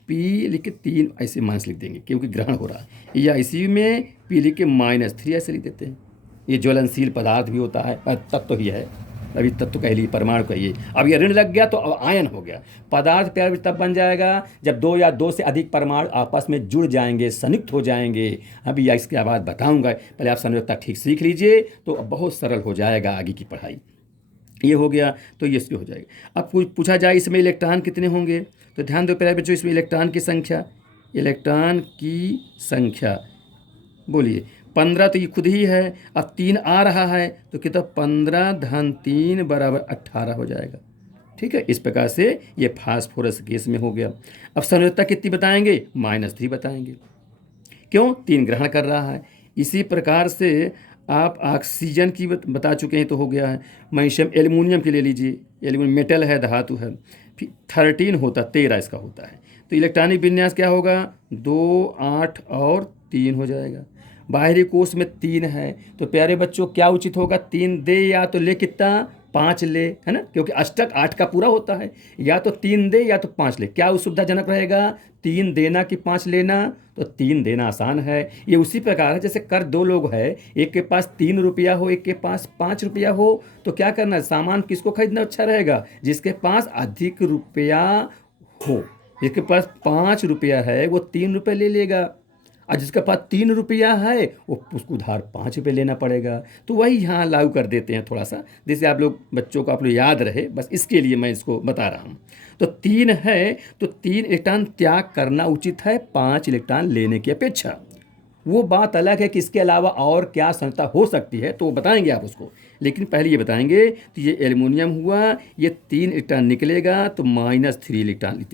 P लिख के 3 ऐसे माइनस लिख देंगे क्योंकि ग्रहण हो रहा है, या इसी में P लिख के -3 ऐसे लिख देते हैं। ये ज्वलनशील पदार्थ भी होता है, तत्व ही है अभी तत्व कह लिए, परमाणु कहिए। अब ये ऋण लग गया तो अब आयन हो गया। पदार्थ प्यारे बच्चों तब बन जाएगा जब दो या दो से अधिक परमाणु आपस में जुड़ जाएंगे, संयुक्त हो जाएंगे। अभी इसके बाद बताऊंगा, पहले आप संयोजकता ठीक सीख लीजिए तो अब बहुत सरल हो जाएगा आगे की पढ़ाई। ये हो गया तो ये इसकी हो जाएगी। अब पूछा जाए इसमें इलेक्ट्रॉन कितने होंगे, तो ध्यान दो प्यारे बच्चों, इसमें इलेक्ट्रॉन की संख्या, इलेक्ट्रॉन की संख्या बोलिए 15 तो ये खुद ही है। अब 3 आ रहा है तो कितना, 15 धन 3 बराबर 18 हो जाएगा। ठीक है, इस प्रकार से ये फास्फोरस गैस में हो गया। अब संयोजकता कितनी बताएंगे, -3 बताएंगे। क्यों, 3 ग्रहण कर रहा है। इसी प्रकार से आप ऑक्सीजन की बता चुके हैं तो हो गया है। मैग्नीशियम, एल्युमिनियम की ले लीजिए, एल्युमिनियम मेटल है, धातु है। फिर 13 होता, 13 इसका होता है। तो इलेक्ट्रॉनिक विन्यास क्या होगा, 2, 8 और 3 हो जाएगा। बाहरी कोष में 3 है तो प्यारे बच्चों क्या उचित होगा, 3 दे या तो ले कितना, 5 ले, है ना, क्योंकि अष्टक 8 का पूरा होता है। या तो 3 दे या तो 5 ले, क्या सुविधाजनक रहेगा, 3 देना कि 5 लेना, तो 3 देना आसान है। ये उसी प्रकार है जैसे कर 2 लोग है, एक के पास 3 रुपया हो, एक के पास 5 रुपया हो, तो क्या करना है, सामान किसको खरीदना अच्छा रहेगा, जिसके पास अधिक रुपया हो। जिसके पास 5 रुपया है वो 3 रुपये ले लेगा, और जिसके पास 3 रुपया है वो उसको उधार 5 रुपये लेना पड़ेगा। तो वही यहाँ लागू कर देते हैं थोड़ा सा, जिससे आप लोग बच्चों को आप लोग याद रहे, बस इसके लिए मैं इसको बता रहा हूँ। तो 3 है तो 3 इलेक्ट्रॉन त्याग करना उचित है 5 इलेक्ट्रॉन लेने की अपेक्षा। वो बात अलग है कि इसके अलावा और क्या संरचना हो सकती है तो वो बताएंगे आप उसको, लेकिन पहले ये बताएंगे। तो ये एल्युमिनियम हुआ, ये 3 इलेक्ट्रॉन निकलेगा तो -3 इलेक्ट्रॉन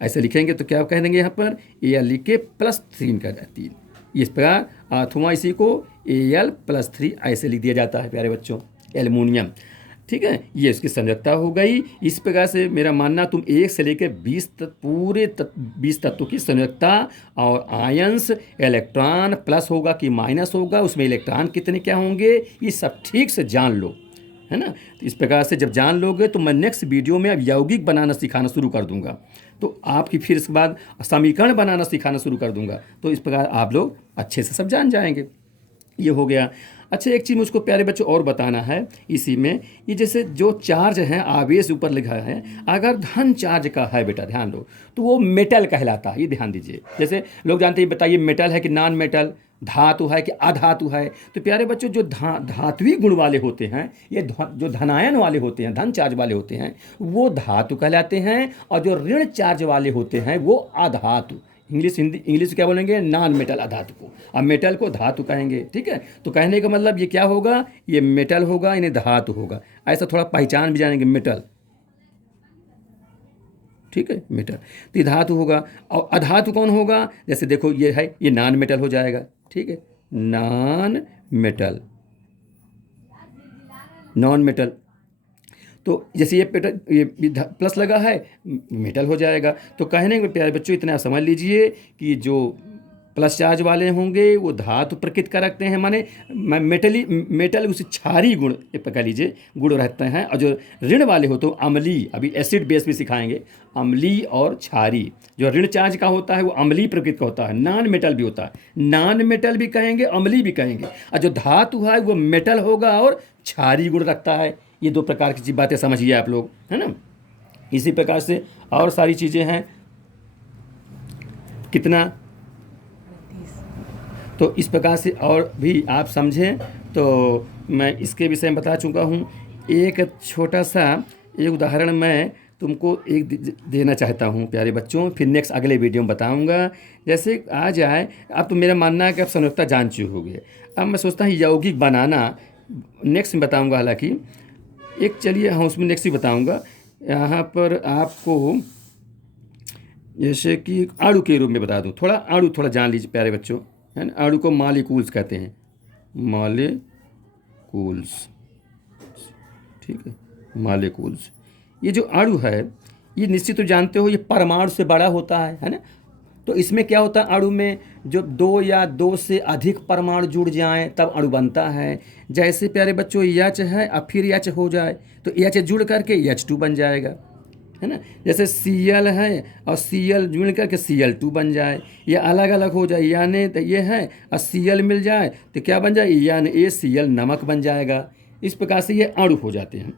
ऐसे लिखेंगे तो क्या कह देंगे यहाँ पर, Al लिख के +3 कर 3, इस प्रकार अथवा इसी को Al+3 ऐसे लिख दिया जाता है प्यारे बच्चों, एल्युमिनियम। ठीक है, ये इसकी संयोजकता हो गई। इस प्रकार से मेरा मानना तुम 1 से लेकर 20 तक पूरे 20 तत्वों की संयोजकता और आयंस, इलेक्ट्रॉन प्लस होगा कि माइनस होगा, उसमें इलेक्ट्रॉन कितने क्या होंगे, ये सब ठीक से जान लो, है ना। तो इस प्रकार से जब जान लोगे तो मैं नेक्स्ट वीडियो में अब यौगिक बनाना सिखाना शुरू कर दूंगा, तो आपकी फिर इसके बाद समीकरण बनाना सिखाना शुरू कर दूंगा। तो इस प्रकार आप लोग अच्छे से सब जान जाएंगे। ये हो गया। अच्छा, एक चीज़ मुझको प्यारे बच्चों और बताना है इसी में, ये जैसे जो चार्ज है, आवेश ऊपर लिखा है, अगर धन चार्ज का है बेटा ध्यान दो, तो वो मेटल कहलाता है, ये ध्यान दीजिए। जैसे लोग जानते हैं, बताइए मेटल है कि नॉन मेटल, धातु है कि अधातु है। तो प्यारे बच्चों जो धात्विक गुण वाले होते हैं, ये जो धनायन वाले होते हैं, धन चार्ज वाले होते हैं, वो धातु कहलाते हैं, और जो ऋण चार्ज वाले होते हैं वो अधातु। इंग्लिश क्या बोलेंगे, नॉन मेटल अधातु को, अब मेटल को धातु कहेंगे। ठीक है, तो कहने का मतलब ये क्या होगा, ये मेटल होगा, इन्हें धातु होगा, ऐसा थोड़ा पहचान भी जानेंगे मेटल। ठीक है, मेटल तो ये धातु होगा, और अधातु कौन होगा, जैसे देखो ये है, ये नॉन मेटल हो जाएगा। ठीक है, नॉन मेटल, नॉन मेटल। तो जैसे ये प्लस लगा है, मेटल हो जाएगा। तो कहने के प्यारे बच्चों इतना समझ लीजिए कि जो प्लस चार्ज वाले होंगे वो धातु प्रकृति का रखते हैं, माने मेटल उसे क्षारी गुण कह लीजिए गुण रहते हैं, और जो ऋण वाले हो तो अम्लीय, अभी एसिड बेस भी सिखाएंगे, अम्लीय और क्षारी। जो ऋण चार्ज का होता है वो अम्लीय प्रकृति का होता है, नॉन मेटल भी होता है, नॉन मेटल भी कहेंगे, अम्लीय भी कहेंगे, और जो धातु है वो मेटल होगा और क्षारी गुण रखता है। ये 2 प्रकार की बातें समझिए आप लोग, है ना। इसी प्रकार से और सारी चीज़ें हैं, कितना, तो इस प्रकार से और भी आप समझें। तो मैं इसके विषय में बता चुका हूँ। एक छोटा सा एक उदाहरण मैं तुमको एक देना चाहता हूँ प्यारे बच्चों, फिर नेक्स्ट अगले वीडियो में बताऊँगा। जैसे आ जाए, अब तो मेरा मानना है कि आप संयोजकता जान चुके होंगे। अब मैं सोचता हूँ यौगिक बनाना नेक्स्ट में बताऊँगा, हालांकि एक चलिए हाँ उसमें नेक्स्ट ही बताऊँगा। यहाँ पर आपको जैसे कि अणु के रूप में बता दूँ, थोड़ा अणु थोड़ा जान लीजिए प्यारे बच्चों, है ना। अणु को मॉलिक्यूल्स कहते हैं, मॉलिक्यूल्स। ठीक है, मॉलिक्यूल्स। ये जो अणु है ये निश्चित तो जानते हो ये परमाणु से बड़ा होता है ना। तो इसमें क्या होता है, अणु में जो 2 या 2 से अधिक परमाणु जुड़ जाएं तब अणु बनता है। जैसे प्यारे बच्चों H है, अब फिर H हो जाए तो H जुड़ करके H2 बन जाएगा, है ना। जैसे Cl है और Cl जुड़ करके Cl2 बन जाए, या अलग अलग हो जाए, यानी ये है और Cl मिल जाए तो क्या बन जाए, यानी ACl नमक बन जाएगा। इस प्रकार से ये अणु हो जाते हैं।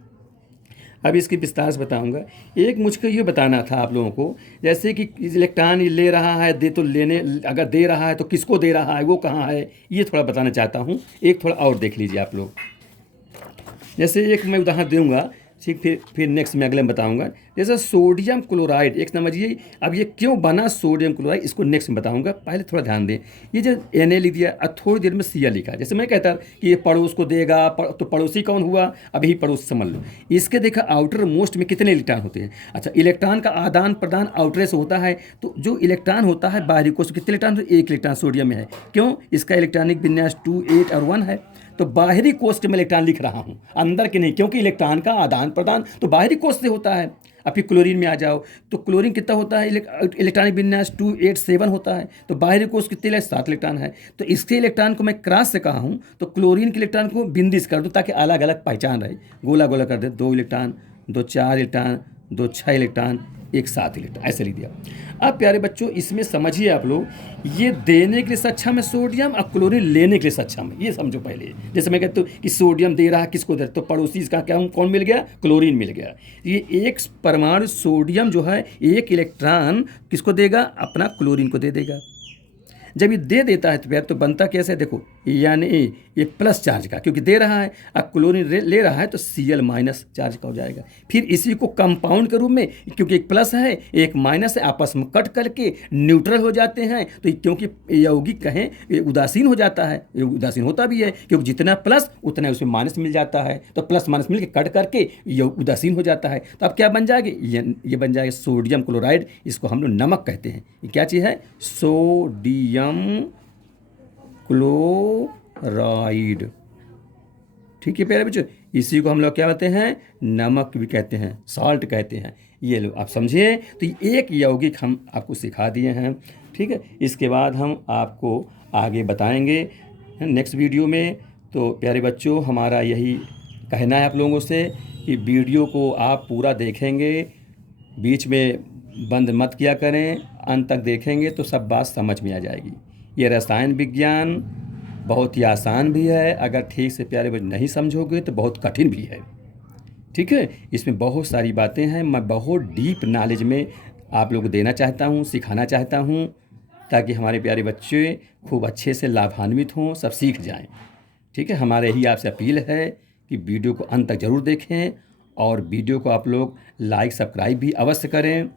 अब इसकी विस्तार से बताऊंगा। एक मुझको ये बताना था आप लोगों को, जैसे कि इलेक्ट्रॉन ले रहा है, दे तो लेने, अगर दे रहा है तो किसको दे रहा है, वो कहाँ है, ये थोड़ा बताना चाहता हूँ। एक थोड़ा और देख लीजिए आप लोग। जैसे एक मैं उदाहरण दूंगा, ठीक, फिर नेक्स्ट में अगले में बताऊंगा। जैसे सोडियम क्लोराइड, एक समझिए अब ये क्यों बना सोडियम क्लोराइड, इसको नेक्स्ट में बताऊंगा। पहले थोड़ा ध्यान दें, ये जो Na लिख दिया, अब थोड़ी देर में Cl लिखा। जैसे मैं कहता कि ये पड़ोस को देगा, तो पड़ोसी कौन हुआ, अभी पड़ोस समझ लो। इसके देखा आउटर मोस्ट में कितने इलेक्ट्रॉन होते हैं। अच्छा, इलेक्ट्रॉन का आदान प्रदान आउटर से होता है, तो जो इलेक्ट्रॉन होता है बाहरी कोश कितने इलेक्ट्रॉन, एक इलेक्ट्रॉन सोडियम में है। क्यों, इसका इलेक्ट्रॉनिक विन्यास 2, 8 और 1 है। तो बाहरी कोश में इलेक्ट्रॉन लिख रहा हूँ, अंदर के नहीं, क्योंकि इलेक्ट्रॉन का आदान प्रदान तो बाहरी कोश से होता है। अब फिर क्लोरीन में आ जाओ, तो क्लोरीन कितना होता है, इलेक्ट्रॉनिक विन्यास 2, 8, 7 होता है। तो बाहरी कोश कितने, 7 इलेक्ट्रॉन है। तो इसके इलेक्ट्रॉन को मैं क्रॉस से कहा हूँ, तो क्लोरीन के इलेक्ट्रॉन को बिंदिश कर दो ताकि अलग अलग पहचान रहे। गोला गोला कर दे, 2 इलेक्ट्रॉन, 2 4 इलेक्ट्रॉन, 2 6 इलेक्ट्रॉन, 1 7 इलेक्ट्रॉन, ऐसे लिख दिया। अब प्यारे बच्चों, इसमें समझिए आप लोग, ये देने के लिए सक्षम है सोडियम और क्लोरीन लेने के लिए सक्षम है, ये समझो पहले। जैसे मैं कहता हूँ कि सोडियम दे रहा है, किसको दे, तो पड़ोसी इसका क्या, कौन मिल गया, क्लोरीन मिल गया। ये एक परमाणु सोडियम जो है, एक इलेक्ट्रॉन किसको देगा, अपना क्लोरीन को दे देगा। जब ये दे देता है तो प्यार, तो बनता कैसे, देखो, यानी ये प्लस चार्ज का, क्योंकि दे रहा है, अब क्लोरीन ले रहा है तो Cl माइनस चार्ज का हो जाएगा। फिर इसी को कंपाउंड के रूप में, क्योंकि एक प्लस है एक माइनस है, आपस में कट करके न्यूट्रल हो जाते हैं। तो क्योंकि यौगिक कहें ये उदासीन हो जाता है, ये उदासीन होता भी है, क्योंकि जितना प्लस उतना उसमें माइनस मिल जाता है। तो प्लस माइनस मिल के कट करके ये उदासीन हो जाता है। तो अब क्या बन जाएगी, ये बन जाएगा सोडियम क्लोराइड। इसको हम लोग नमक कहते हैं। ये क्या चीज़ है, सोडियम क्लोराइड। ठीक है प्यारे बच्चों, इसी को हम लोग क्या कहते हैं, नमक भी कहते हैं, सॉल्ट कहते हैं। ये लोग आप समझिए। तो एक यौगिक हम आपको सिखा दिए हैं, ठीक है। इसके बाद हम आपको आगे बताएंगे नेक्स्ट वीडियो में। तो प्यारे बच्चों, हमारा यही कहना है आप लोगों से कि वीडियो को आप पूरा देखेंगे, बीच में बंद मत किया करें, अंत तक देखेंगे तो सब बात समझ में आ जाएगी। ये रसायन विज्ञान बहुत ही आसान भी है, अगर ठीक से प्यारे बच्चे नहीं समझोगे तो बहुत कठिन भी है, ठीक है। इसमें बहुत सारी बातें हैं, मैं बहुत डीप नॉलेज में आप लोग को देना चाहता हूँ, सिखाना चाहता हूँ, ताकि हमारे प्यारे बच्चे खूब अच्छे से लाभान्वित हों, सब सीख जाएं, ठीक है। हमारे ही आपसे अपील है कि वीडियो को अंत तक ज़रूर देखें, और वीडियो को आप लोग लाइक सब्सक्राइब भी अवश्य करें,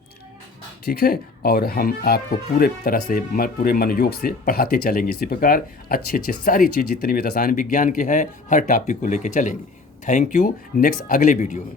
ठीक है। और हम आपको पूरे तरह से पूरे मनोयोग से पढ़ाते चलेंगे। इसी प्रकार अच्छे अच्छे सारी चीज़ जितनी भी रसायन विज्ञान के है, हर टॉपिक को लेके चलेंगे। Thank you. नेक्स्ट अगले वीडियो में